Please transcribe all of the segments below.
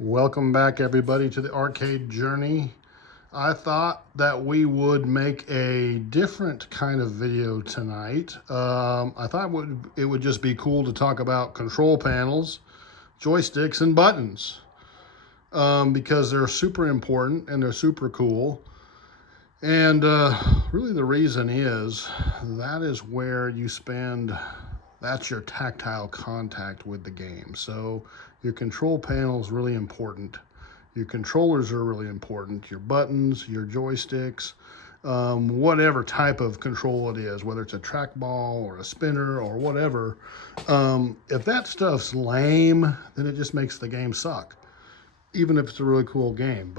Welcome back, everybody, to the arcade journey. I thought that we would make a different kind of video tonight. I thought it would just be cool to talk about control panels, joysticks, and buttons because they're super important and they're super cool. And really the reason is that is where you spend, that's your tactile contact with the game. So your control panel is really important. Your controllers are really important. Your buttons, your joysticks, whatever type of control it is, whether it's a trackball or a spinner or whatever. If that stuff's lame, then it just makes the game suck, even if it's a really cool game.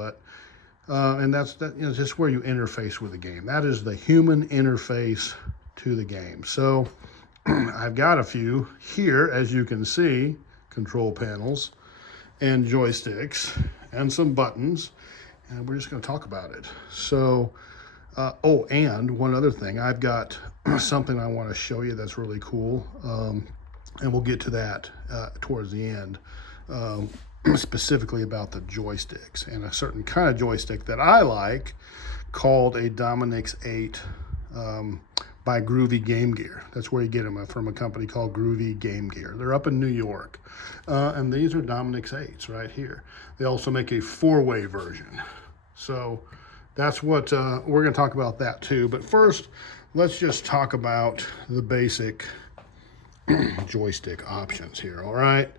And that's just where you interface with the game. That is the human interface to the game. So I've got a few here, as you can see, control panels and joysticks and some buttons, and we're just going to talk about it. So, oh, and one other thing, I've got something I want to show you that's really cool, and we'll get to that towards the end, specifically about the joysticks and a certain kind of joystick that I like called a Dominic's 8 by Groovy Game Gear. That's where you get them, from a company called Groovy Game Gear. They're up in New York. And these are Dominic's 8s right here. They also make a 4-way version. So that's what we're going to talk about that too. But first, let's just talk about the basic joystick options here, all right?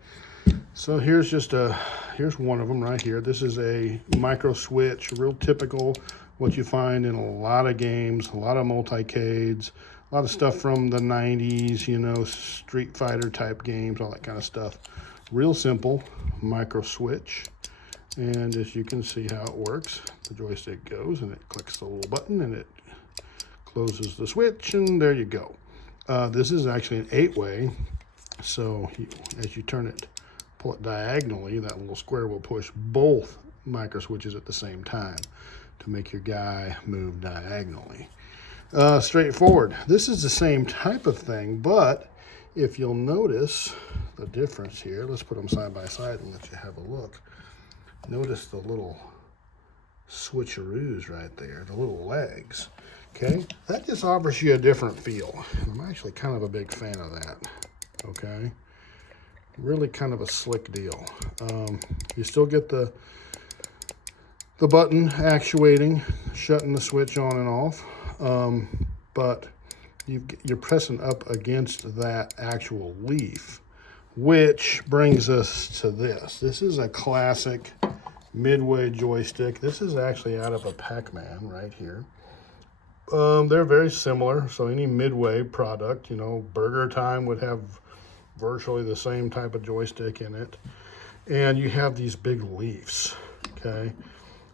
So here's one of them right here. This is a micro switch, real typical, what you find in a lot of games, a lot of multicades, a lot of stuff from the 90s, you know, Street Fighter type games, all that kind of stuff. Real simple micro switch. And as you can see how it works, the joystick goes and it clicks the little button and it closes the switch, and there you go. This is actually an 8-way. So as you turn it, pull it diagonally, that little square will push both micro switches at the same time to make your guy move diagonally. Straightforward. This is the same type of thing, but if you'll notice the difference here, let's put them side by side and let you have a look. Notice the little switcheroos right there, the little legs. Okay, that just offers you a different feel. I'm actually kind of a big fan of that. Okay, really kind of a slick deal. You still get the button actuating, shutting the switch on and off, but you're pressing up against that actual leaf, which brings us to this. This is a classic midway joystick. This is actually out of a Pac-Man right here. They're very similar, so any midway product, you know, Burger Time would have virtually the same type of joystick in it. And you have these big leaves, okay?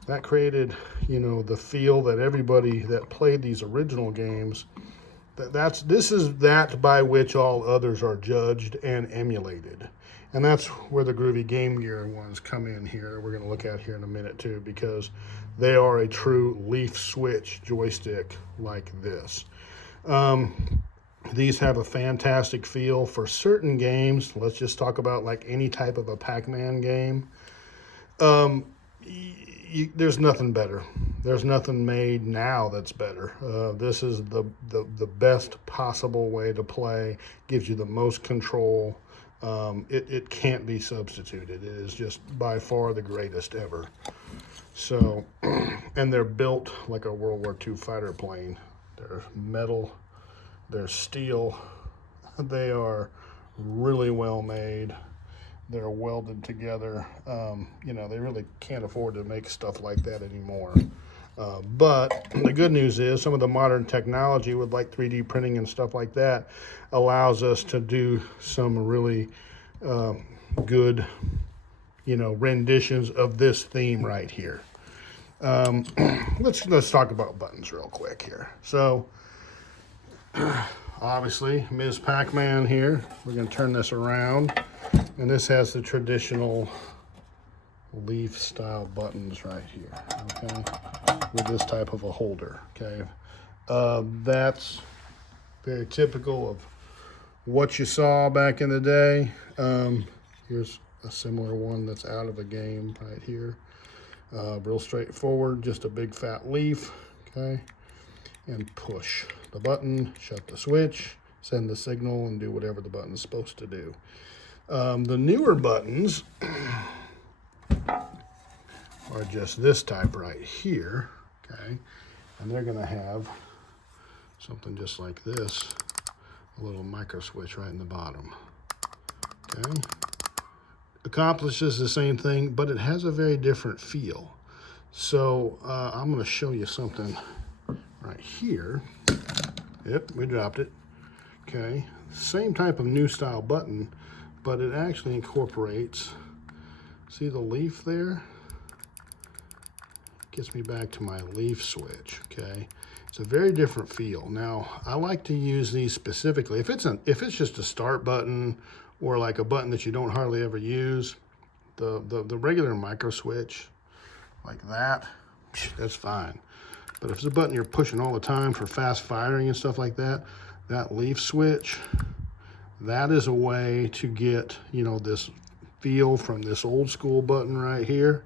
That created, you know, the feel that everybody that played these original games, this is that by which all others are judged and emulated. And that's where the Groovy Game Gear ones come in here. We're going to look at here in a minute too, because they are a true leaf switch joystick like this. These have a fantastic feel for certain games. Let's just talk about like any type of a Pac-Man game. There's nothing better. There's nothing made now that's better. This is the best possible way to play. Gives you the most control. It can't be substituted. It is just by far the greatest ever. So, and they're built like a World War II fighter plane. They're metal. They're steel. They are really well made. They're welded together. You know, they really can't afford to make stuff like that anymore. But the good news is some of the modern technology with like 3D printing and stuff like that allows us to do some really good, you know, renditions of this theme right here. Let's talk about buttons real quick here. So obviously Ms. Pac-Man here. We're going to turn this around. And this has the traditional leaf style buttons right here, okay, with this type of a holder, okay. That's very typical of what you saw back in the day. Here's a similar one that's out of a game right here. Real straightforward, just a big fat leaf, okay? And push the button, shut the switch, send the signal, and do whatever the button's supposed to do. The newer buttons are just this type right here, okay? And they're gonna have something just like this, a little micro switch right in the bottom, okay? Accomplishes the same thing, but it has a very different feel. So I'm gonna show you something right here. Yep, we dropped it, okay? Same type of new style button, but it actually incorporates, see the leaf there? Gets me back to my leaf switch, okay? It's a very different feel. Now, I like to use these specifically. If it's just a start button or like a button that you don't hardly ever use, the regular micro switch, like that, that's fine. But if it's a button you're pushing all the time for fast firing and stuff like that, that leaf switch, that is a way to get, you know, this feel from this old school button right here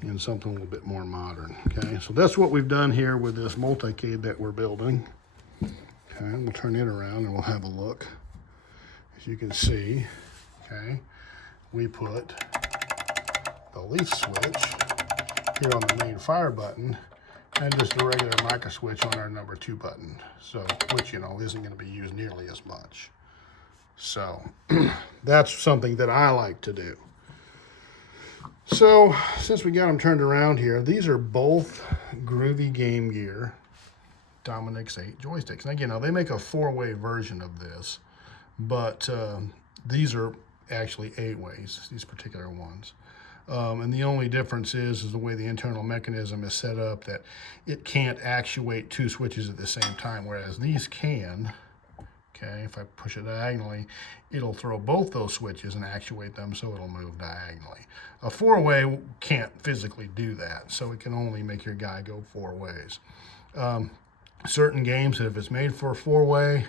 and something a little bit more modern, okay? So that's what we've done here with this multicade that we're building. Okay, we'll turn it around and we'll have a look. As you can see, okay, we put the leaf switch here on the main fire button and just a regular micro switch on our number 2 button, so which, you know, isn't going to be used nearly as much. So that's something that I like to do. So since we got them turned around here, these are both Groovy Game Gear Dominic's 8 joysticks. Now, you know, they make a 4-way version of this, but these are actually 8 ways, these particular ones. And the only difference is the way the internal mechanism is set up, that it can't actuate 2 switches at the same time, whereas these can. Okay, if I push it diagonally, it'll throw both those switches and actuate them so it'll move diagonally. A 4-way can't physically do that, so it can only make your guy go 4 ways. Certain games, if it's made for a 4-way,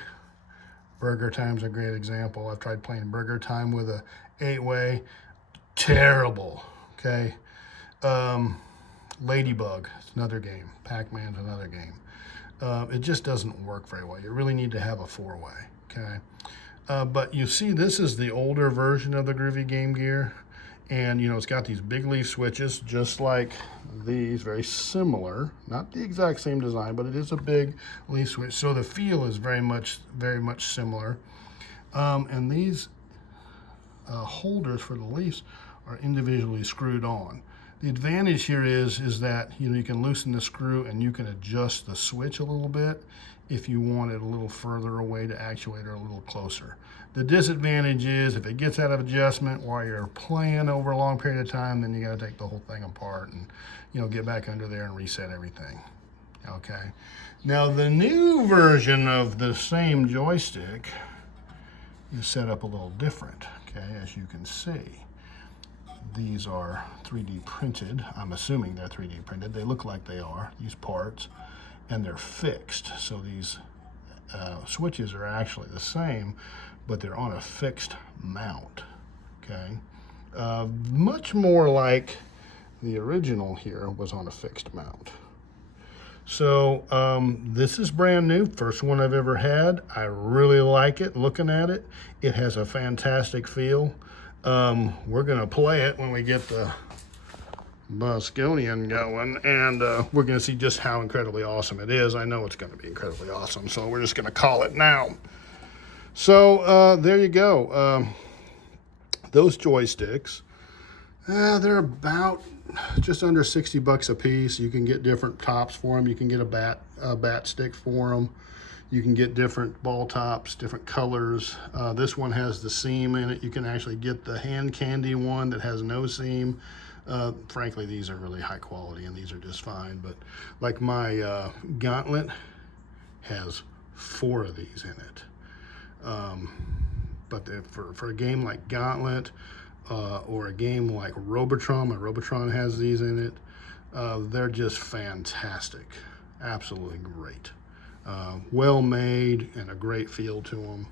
Burger Time's a great example. I've tried playing Burger Time with a 8-way, terrible, okay? Ladybug, it's another game. Pac-Man's another game. It just doesn't work very well. You really need to have a 4-way, okay? But you see, this is the older version of the Groovy Game Gear, and you know, it's got these big leaf switches, just like these, very similar. Not the exact same design, but it is a big leaf switch, so the feel is very much similar. And these holders for the leaves are individually screwed on. The advantage here is that, you know, you can loosen the screw and you can adjust the switch a little bit if you want it a little further away to actuate or a little closer. The disadvantage is if it gets out of adjustment while you're playing over a long period of time, then you got to take the whole thing apart and, you know, get back under there and reset everything. Okay. Now the new version of the same joystick is set up a little different. Okay, as you can see. These are 3D printed. I'm assuming they're 3D printed. They look like they are, these parts, and they're fixed. So these switches are actually the same, but they're on a fixed mount, okay? Much more like the original here was on a fixed mount. So this is brand new, first one I've ever had. I really like it, looking at it. It has a fantastic feel. We're gonna play it when we get the Bosconian going, and we're gonna see just how incredibly awesome it is. I know it's gonna be incredibly awesome, so we're just gonna call it now. So there you go. Those joysticks, they're about just under 60 bucks a piece. You can get different tops for them. You can get a bat stick for them. You can get different ball tops, different colors. This one has the seam in it. You can actually get the hand candy one that has no seam. Frankly, these are really high quality and these are just fine. But like my Gauntlet has 4 of these in it. But for a game like Gauntlet or a game like Robotron, my Robotron has these in it. They're just fantastic, absolutely great. Well made and a great feel to them.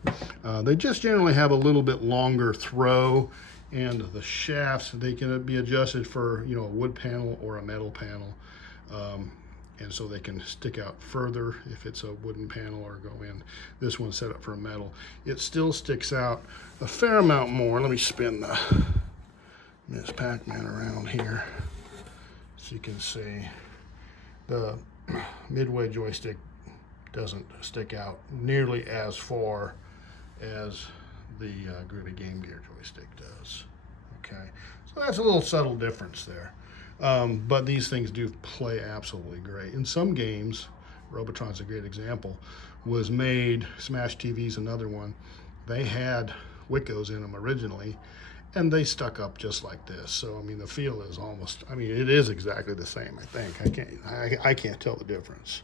They just generally have a little bit longer throw And the shafts, they can be adjusted for, you know, a wood panel or a metal panel. And so they can stick out further if it's a wooden panel, or go in. This one's set up for a metal. It still sticks out a fair amount more. Let me spin the Miss Pac-Man around here so you can see. The Midway joystick doesn't stick out nearly as far as the Groovy Game Gear joystick does. Okay, so that's a little subtle difference there. But these things do play absolutely great. In some games, Robotron's a great example, was made, Smash TV's another one, they had Wickos in them originally, and they stuck up just like this. So, I mean, the feel is almost, I mean, it is exactly the same, I think. I can't tell the difference.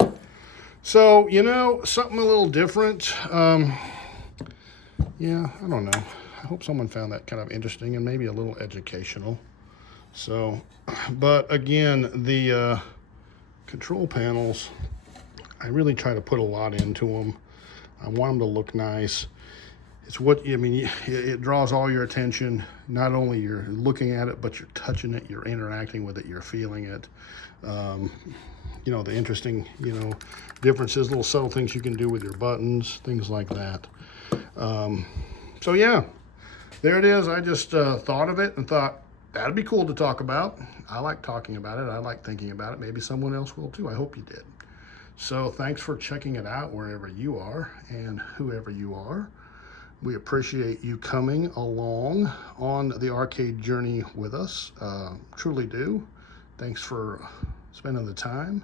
So, you know, something a little different. Yeah, I don't know. I hope someone found that kind of interesting and maybe a little educational. So, but again, the control panels, I really try to put a lot into them. I want them to look nice. It's what, I mean, it draws all your attention. Not only you're looking at it, but you're touching it, you're interacting with it, you're feeling it. You know, the interesting, you know, differences, little subtle things you can do with your buttons, things like that. So yeah, there it is. I just thought of it and thought, that'd be cool to talk about. I like talking about it. I like thinking about it. Maybe someone else will too. I hope you did. So thanks for checking it out wherever you are and whoever you are. We appreciate you coming along on the arcade journey with us. Truly do. Thanks for spending the time.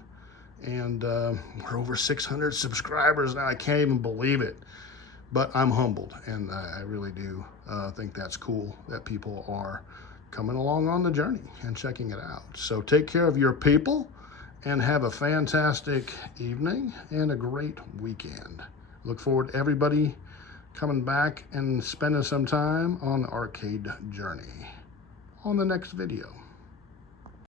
And we're over 600 subscribers now. I can't even believe it. But I'm humbled, and I really do think that's cool that people are coming along on the journey and checking it out. So take care of your people and have a fantastic evening and a great weekend. Look forward to everybody coming back and spending some time on the arcade journey on the next video.